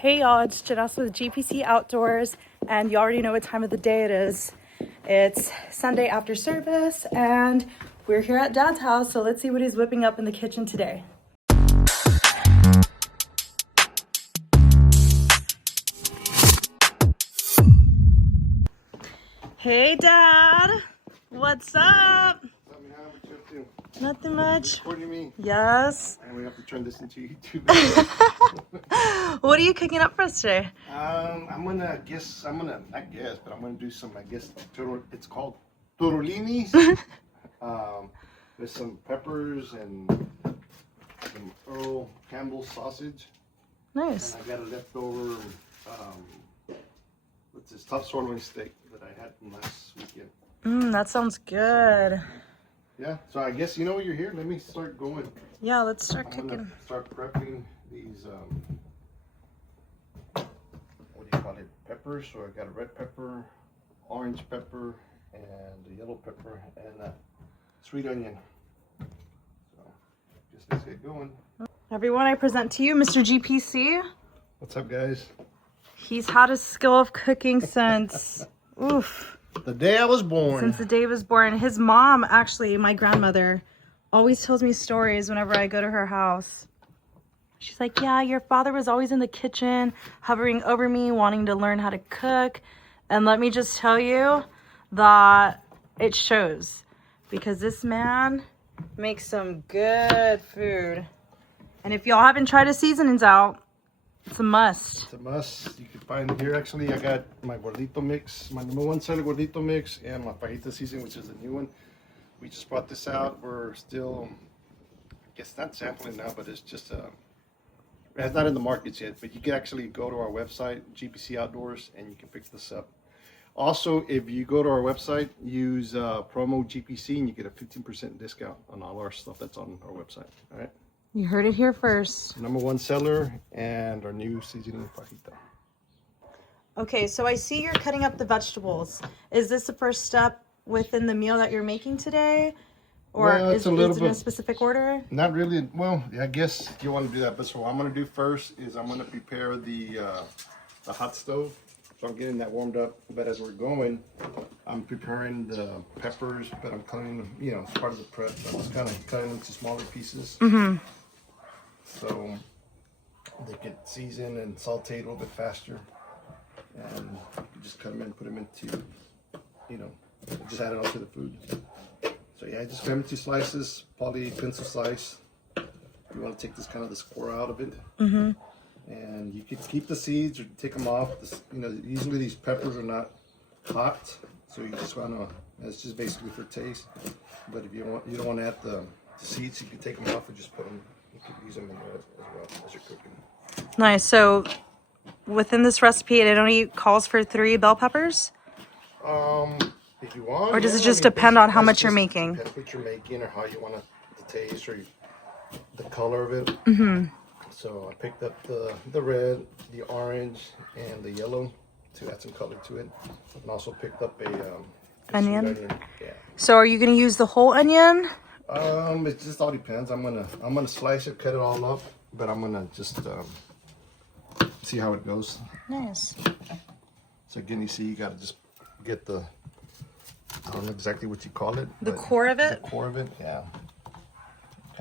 Hey y'all, it's Janessa with GPC Outdoors, and you already know what time of the day it is. It's Sunday after service, and we're here at Dad's house, so let's see what he's whipping up in the kitchen today. Hey Dad, what's up? Nothing much. Recording me? Yes. And we have to turn this into YouTube. What are you cooking up for us today? I'm gonna do some, it's called tortellinis. With some peppers and some Earl Campbell sausage. Nice. And I got a leftover, what's this, tough sirloin steak that I had from last weekend. That sounds good. Yeah, so I guess you know what you're here. Let me start going. Yeah, let's start I'm cooking. gonna start prepping these, what do you call it, peppers. So I got a red pepper, orange pepper, and a yellow pepper, and a sweet onion. So just let's get going. Everyone, I present to you Mr. GPC. What's up, guys? He's had a skill of cooking since, The day I was born. Since the day he was born. His mom, actually, my grandmother, always tells me stories whenever I go to her house. She's like, yeah, your father was always in the kitchen, hovering over me, wanting to learn how to cook. And let me just tell you that it shows. Because this man makes some good food. And if y'all haven't tried his seasonings out, it's a must. It's a must. You can find here, actually, I got my gordito mix, my number one seller gordito mix, and my fajita season, which is a new one. We just brought this out. We're still, I guess not sampling now, but it's just, it's not in the markets yet, but you can actually go to our website, GPC Outdoors, and you can pick this up. Also, if you go to our website, use promo GPC, and you get a 15% discount on all our stuff that's on our website. All right. You heard it here first. Number one seller and our new seasoning fajita. Okay, so I see you're cutting up the vegetables. Is this the first step within the meal that you're making today? Or Well, is it in a specific order? Not really. Well, I guess you want to do that. But so what I'm going to do first is I'm going to prepare the hot stove. So I'm getting that warmed up. But as we're going, I'm preparing the peppers. But I'm cutting them, you know, it's part of the prep. So I'm just kind of cutting them into smaller pieces. Mm-hmm. So they get seasoned and sauteed a little bit faster. And you just cut them in, put them into, you know, just add it onto the food. So yeah, just cut them into slices, probably pencil slice. You want to take this kind of the core out of it. Mm-hmm. And you can keep the seeds or take them off. This, you know, usually these peppers are not hot, so you just want to. It's just basically for taste. But if you don't want to add the seeds, you can take them off or just put them. You can use them in there as well as you're cooking. Nice. So within this recipe, it only calls for 3 bell peppers? If you want. Or does it just depend on how much you're making? Depends what you're making or how you want the taste or the color of it. Mm-hmm. So I picked up the red, the orange, and the yellow to add some color to it. And also picked up a onion. Onion. Yeah. So are you going to use the whole onion? It just all depends. I'm gonna slice it, cut it all up, but I'm gonna just see how it goes. Nice. So again, you see, you gotta just get the, I don't know exactly what you call it. The core of it? The core of it, yeah.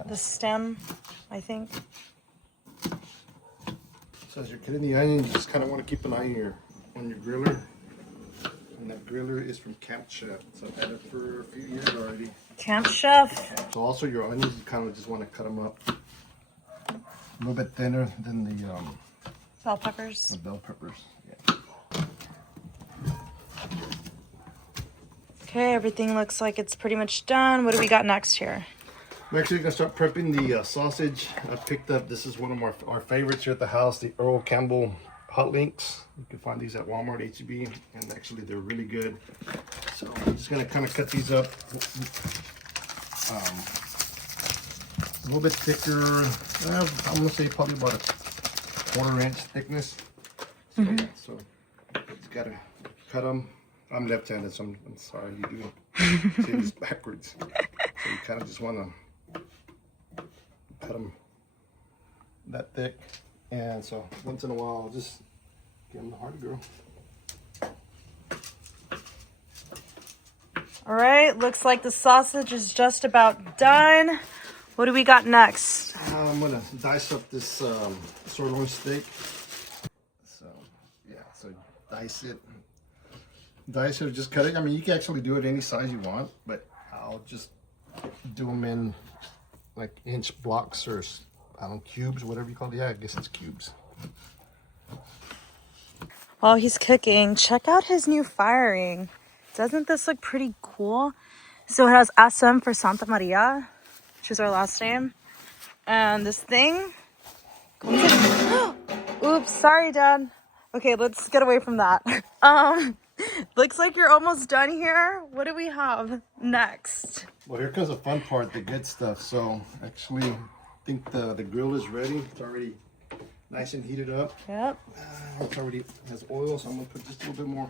The stem, I think. So as you're cutting the onion, you just kind of want to keep an eye on your griller. And that griller is from Camp Chef. So I've had it for a few years already. Camp Chef. So also your onions, you kind of just want to cut them up a little bit thinner than the Bell peppers. The bell peppers, yeah. Okay, everything looks like it's pretty much done. What do we got next here? I'm actually going to start prepping the sausage. I picked up, this is one of our favorites here at the house, the Earl Campbell hot links. You can find these at Walmart, H-E-B, and actually they're really good. So I'm just going to kind of cut these up a little bit thicker. I'm going to say probably about a 1/4 inch thickness. So, so just got to cut them. I'm left-handed, so I'm sorry, you do see this backwards. So you kind of just want to cut them that thick. And so once in a while, I'll just give them the hearty girl. All right, looks like the sausage is just about done. What do we got next? I'm gonna dice up this sirloin steak. So yeah, so dice it, or just cut it. I mean, you can actually do it any size you want, but I'll just do them in like inch blocks or I don't know, cubes, whatever you call it. Yeah, I guess it's cubes. While he's cooking, check out his new firing. Doesn't this look pretty cool? So it has SM for Santa Maria, which is our last name. And this thing, oops, sorry, Dad. Okay, let's get away from that. Looks like you're almost done here. What do we have next? Well, here comes the fun part, the good stuff. So actually, I think the grill is ready. It's already nice and heated up. Yep. It already has oil, so I'm gonna put just a little bit more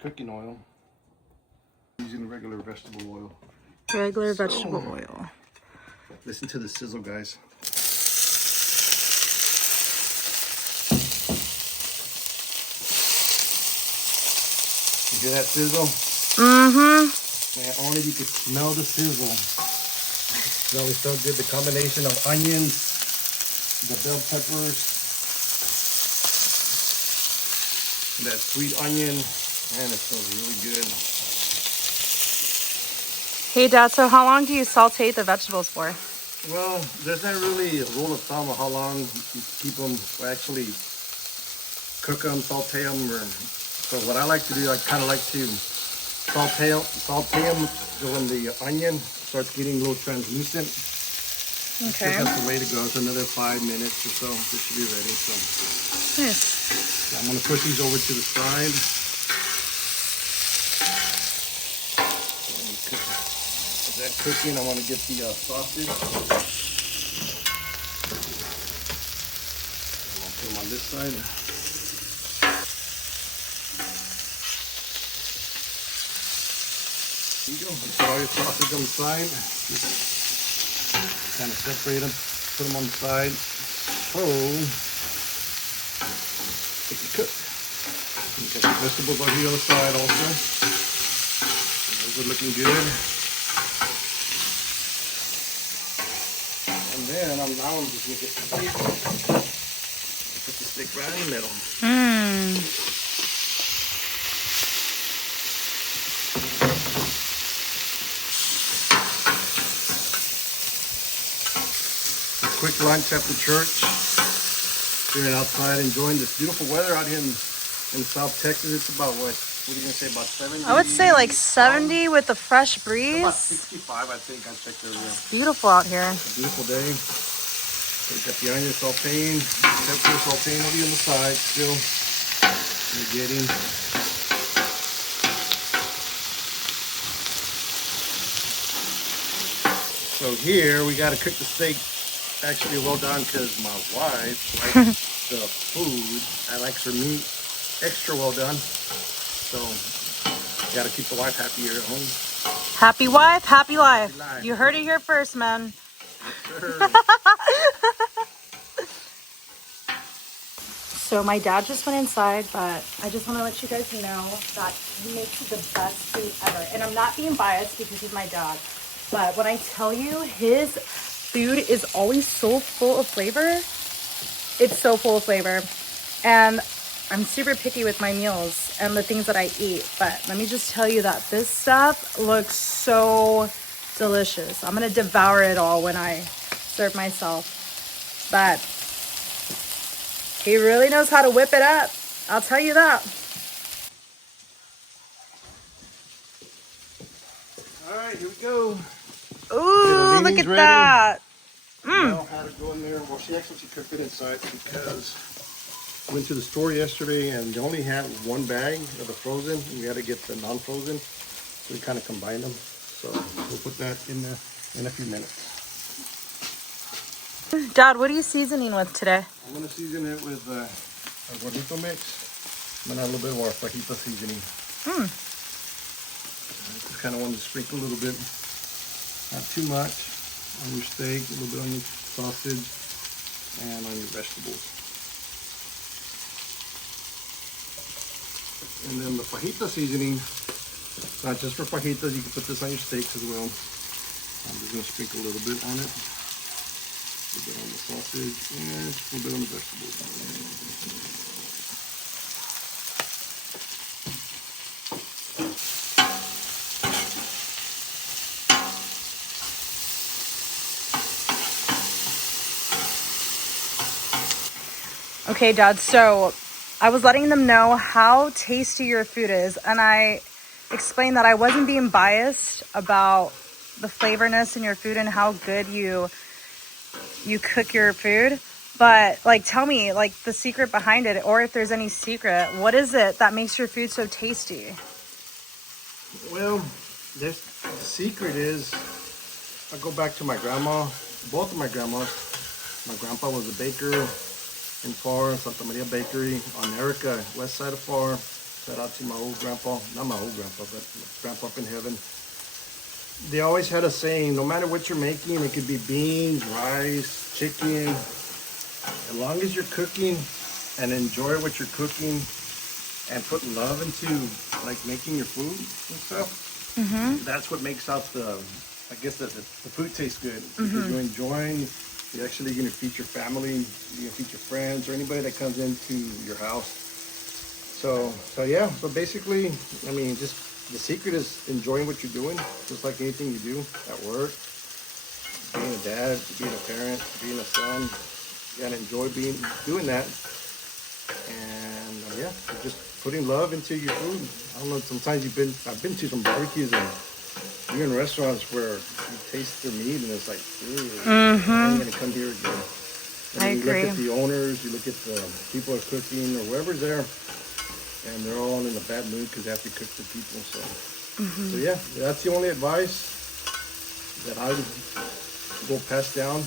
cooking oil. Using regular vegetable oil. Regular vegetable oil. Listen to the sizzle, guys. You hear that sizzle? Mm-hmm. Man, only you could smell the sizzle. Smelling so good. The combination of onions, the bell peppers, that sweet onion, man, it smells really good. Hey, Dad, so how long do you saute the vegetables for? Well, there's not really a rule of thumb of how long you keep them, or actually cook them, saute them. So what I like to do, I kind of like to saute them so when the onion starts getting a little translucent. Okay. That's the way to go. It's another 5 minutes or so. This should be ready. So Nice. I'm going to push these over to the side. As that cooking, I want to get the sausage. I'm going to put them on this side. There you go. Put all your sausage on the side. Just kind of separate them, put them on the side. So, take the cook. You got the vegetables on here on the side also. Those are looking good. And then now I'm just going to get the steak. Put the steak right in the middle. Mmm. Quick lunch after church. Here outside enjoying this beautiful weather out here in South Texas. It's about what are you going to say, about 70? I would say like 70 with a fresh breeze. About 65, I think. I checked earlier. It's beautiful out here. It's a beautiful day. So you got the onion sauteing, pepper sauteing over here on the side still. You're getting. So here we got to cook the steak actually well done because my wife likes the food. I like her meat extra well done. So got to keep the wife happy here at home. Happy wife, happy life. Happy life. You heard it here first, man. Yes, sir. So my dad just went inside, but I just want to let you guys know that he makes the best food ever. And I'm not being biased because he's my dad, but when I tell you his food is always so full of flavor, it's so full of flavor. And I'm super picky with my meals and the things that I eat, but let me just tell you that this stuff looks so delicious. I'm gonna devour it all when I serve myself, but he really knows how to whip it up. I'll tell you that. All right, here we go. Ooh, look at ready. that. Now how to go in there. Well, she actually cooked it inside because I went to the store yesterday and they only had one bag of the frozen. We had to get the non-frozen, so we kind of combined them. So we'll put that in there in a few minutes. Dad, what are you seasoning with today? I'm gonna season it with a gordito mix. I'm gonna add a little bit more fajita seasoning. I just kind of wanted to sprinkle a little bit, not too much, on your steak, a little bit on your sausage. and on your vegetables. And then the fajita seasoning, not just for fajitas, you can put this on your steaks as well. I'm just going to sprinkle a little bit on it. A little bit on the sausage and a little bit on the vegetables. Okay, Dad, so I was letting them know how tasty your food is, and I explained that I wasn't being biased about the flavorness in your food and how good you cook your food. But like, tell me like the secret behind it, or if there's any secret. What is it that makes your food so tasty? Well, the secret is, I go back to my grandma, both of my grandmas. My grandpa was a baker in Far, Santa Maria Bakery on Erica, west side of Far. Shout out to my old grandpa, not my old grandpa, but grandpa up in heaven. They always had a saying, no matter what you're making, it could be beans, rice, chicken, as long as you're cooking and enjoy what you're cooking and put love into like making your food and stuff, that's what makes out the food tastes good. Because you're enjoying, you're actually going to feed your family, you're going to feed your friends or anybody that comes into your house. So yeah, so basically, I mean, just the secret is enjoying what you're doing, just like anything you do at work. Being a dad, being a parent, being a son, you gotta enjoy doing that. And yeah, just putting love into your food. I don't know, sometimes I've been to some barbecues and you're in restaurants where you taste their meat and it's like, I'm gonna come here again. And I you agree. look at the owners, you look at the people who are cooking or whoever's there, and they're all in a bad mood because they have to cook for people. So, so yeah, that's the only advice that I would go pass down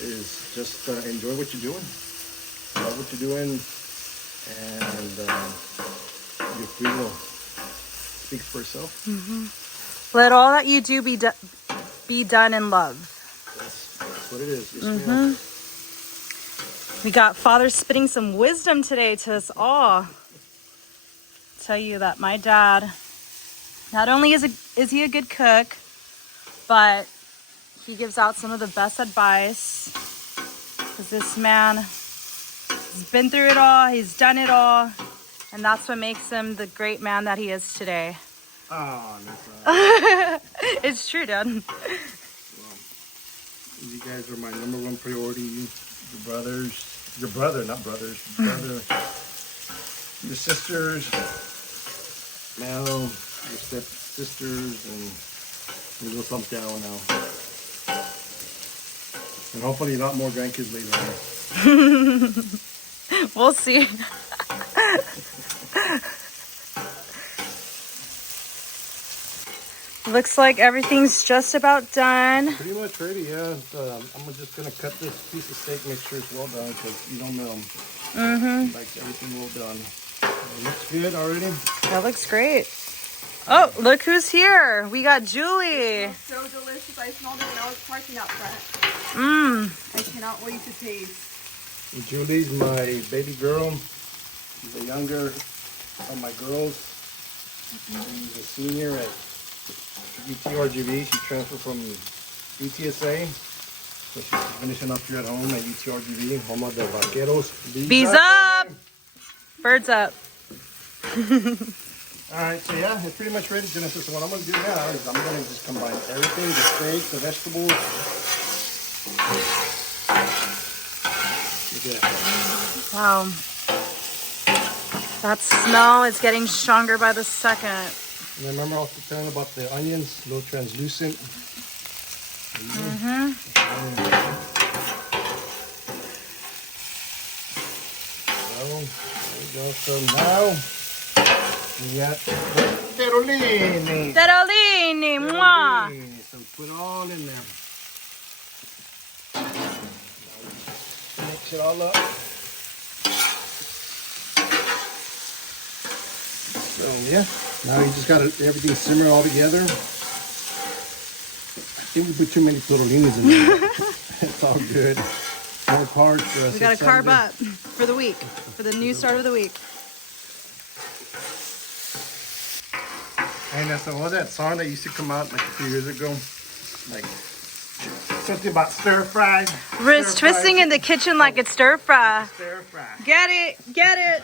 is just enjoy what you're doing, love what you're doing, and your food will speak for itself. Let all that you do be done in love. That's what it is. Yes, ma'am. We got Father spitting some wisdom today to us all. Tell you that my dad, not only is he a good cook, but he gives out some of the best advice. Because this man has been through it all, he's done it all, and that's what makes him the great man that he is today. Oh, that's It's true, Dad. well, you guys are my number one priority. Your brothers, your brother, not brothers, brother, your sisters, Mel, your stepsisters, and your little thumb down now. And hopefully a lot more grandkids later on. We'll see. Looks like everything's just about done. Pretty much ready, yeah. I'm just gonna cut this piece of steak, make sure it's well done, because you don't know. Like everything well done. It looks good already. That looks great. Oh, look who's here. We got Julie. It smells so delicious. I smelled it when I was parking out front. I cannot wait to taste. And Julie's my baby girl. She's the younger of my girls. She's a senior at UTRGV. She transferred from UTSA. So she's finishing up here at home at UTRGV, home of the Vaqueros. Bees up! Birds up. Alright, so yeah, it's pretty much ready, Genesis. So what I'm going to do now is I'm going to just combine everything, the steak, the vegetables. Look at that. Wow. That smell is getting stronger by the second. And remember I was telling about the onions, a little translucent. So, there we go. So now, we got terolini. Terolini, mwah. So put it all in there. Mix it all up. So yeah, now you just got everything simmer all together. I think we put too many tortellinis in there. It's all good. more parts. We got to carb up for the week, for the new start of the week. And that's what was that song that used to come out like a few years ago? Like something about stir fried. Wrist twisting in the kitchen like it's stir fry. Stir fry. Get it, get it.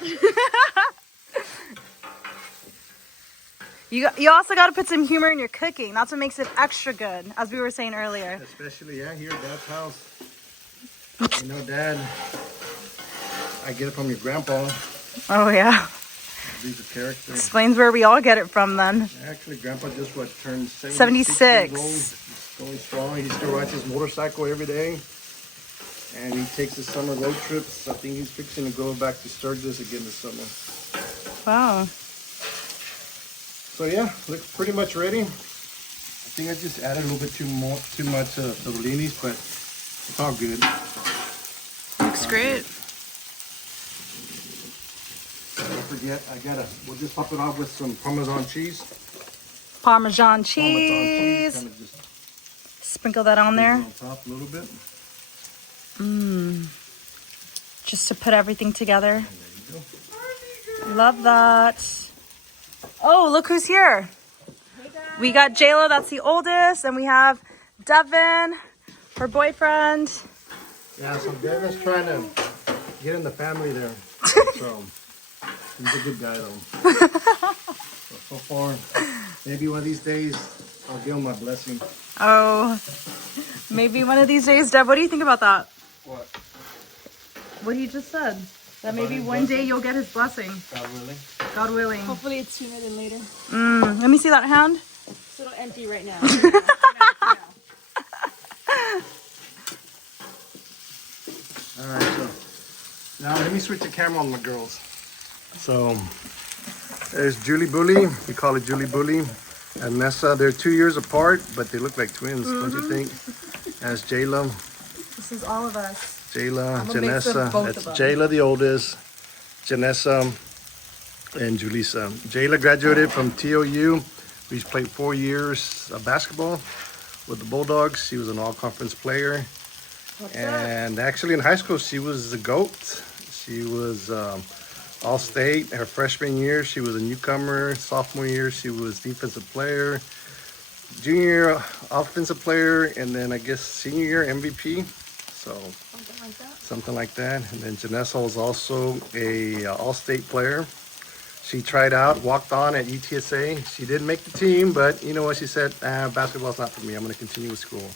You also got to put some humor in your cooking. That's what makes it extra good, as we were saying earlier. Especially here at Dad's house. You know, Dad, I get it from your grandpa. Oh yeah. He's a character. Explains where we all get it from then. Actually, Grandpa just turned 76. years old. He's going strong. He still rides his motorcycle every day. And he takes his summer road trips. I think he's fixing to go back to Sturgis again this summer. Wow. So yeah, looks pretty much ready. I think I just added a little bit too much of the bellinis, but it's all good. Looks great. Don't forget, we'll just top it off with some Parmesan cheese. Parmesan cheese. Kind of just Sprinkle that on there. on top a little bit. Just to put everything together. And there you go. Love that. Oh, look who's here. We got Jayla, that's the oldest, and we have Devin, her boyfriend. Yeah, so Devin's trying to get in the family there. So he's a good guy though. So far, maybe one of these days I'll give him my blessing. Oh, maybe one of these days, Deb. What do you think about that? What? What he just said. That maybe one day you'll get his blessing. God willing. God willing. Hopefully it's sooner than later. Let me see that hand. It's a little empty right now. Alright, so now let me switch the camera on my girls. So there's Julie Bully, we call it Julie Bully, and Nessa. They're 2 years apart, but they look like twins, don't you think? That's Jayla. This is all of us. Jayla, I'm a mix of Janessa. both That's of them. Jayla, the oldest, Janessa, and Julissa. Jayla graduated from TOU. We played 4 years of basketball with the Bulldogs. She was an all-conference player. And actually in high school, she was the GOAT. She was all-state. Her freshman year, she was a newcomer. Sophomore year, she was defensive player. Junior year, offensive player. And then I guess senior year, MVP. So something like that. And then Janessa was also a all-state player. She tried out, walked on at UTSA. She didn't make the team, but you know what? She said, basketball's not for me. I'm going to continue with school.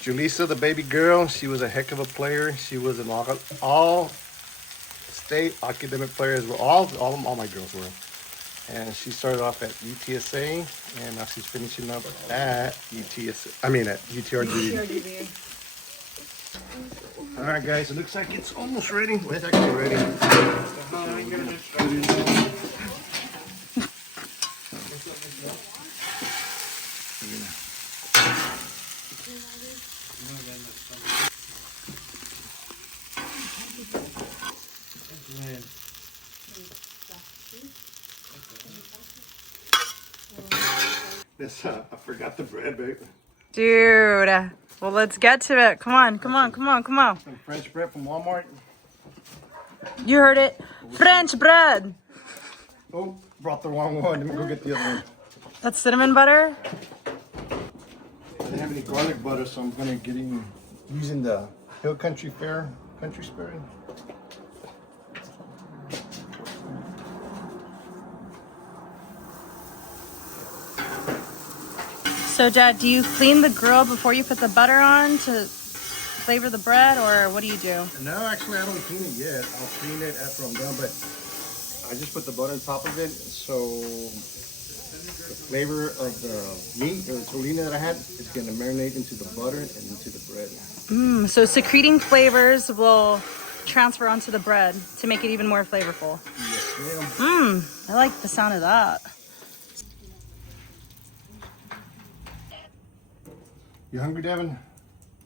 Julissa, the baby girl, she was a heck of a player. She was an all-state academic player as well. All my girls were. And she started off at UTSA, and now she's finishing up at UTRGV. All right, guys, it looks like it's almost ready. Well, it's actually ready. This, I forgot the bread, babe. Dude. Well, let's get to it. Come on, come on, come on, come on. Some French bread from Walmart. You heard it. French bread. Oh, brought the wrong one. Let me go get the other one. That's cinnamon butter. I didn't have any garlic butter, so I'm gonna using the Hill Country Fair country spirit. So, Dad, do you clean the grill before you put the butter on to flavor the bread, or what do you do? No, actually, I don't clean it yet. I'll clean it after I'm done, but I just put the butter on top of it, so the flavor of the meat or the tortellini that I had is going to marinate into the butter and into the bread. So secreting flavors will transfer onto the bread to make it even more flavorful. Yes, ma'am. I like the sound of that. You hungry, Devin?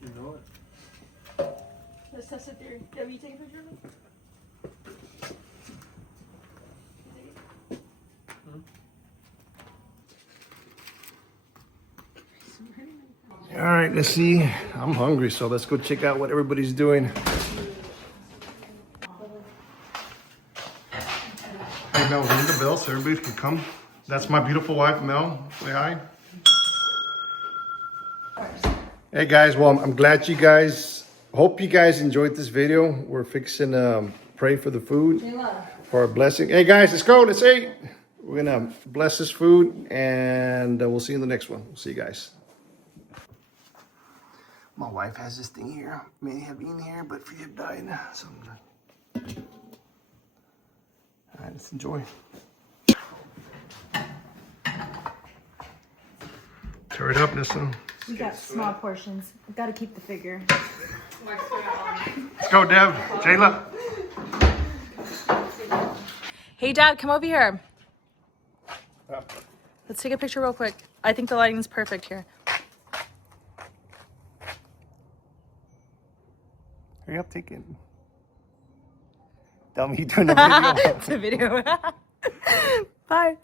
You know it. Let's test it theory. Have you taken a picture of it? All right, let's see. I'm I'm hungry, so let's go check out what everybody's doing. Hey Mel, ring the bell so everybody can come. That's my beautiful wife, Mel. Say hi. Hey guys, well, I'm glad you guys, hope you guys enjoyed this video. We're fixing pray for the food, for a blessing. Hey guys, let's go, let's eat. We're gonna bless this food, and we'll see you in the next one. We'll see you guys. My wife has this thing here. May have been here, but she have died. So all right, let's enjoy. Tear it up, Nissa. We got small portions. We've got to keep the figure. Let's go, Dev. Jayla. Hey, Dad, come over here. Let's take a picture real quick. I think the lighting's perfect here. Hurry up, take it. Tell me you're doing a video. It's a video. Bye.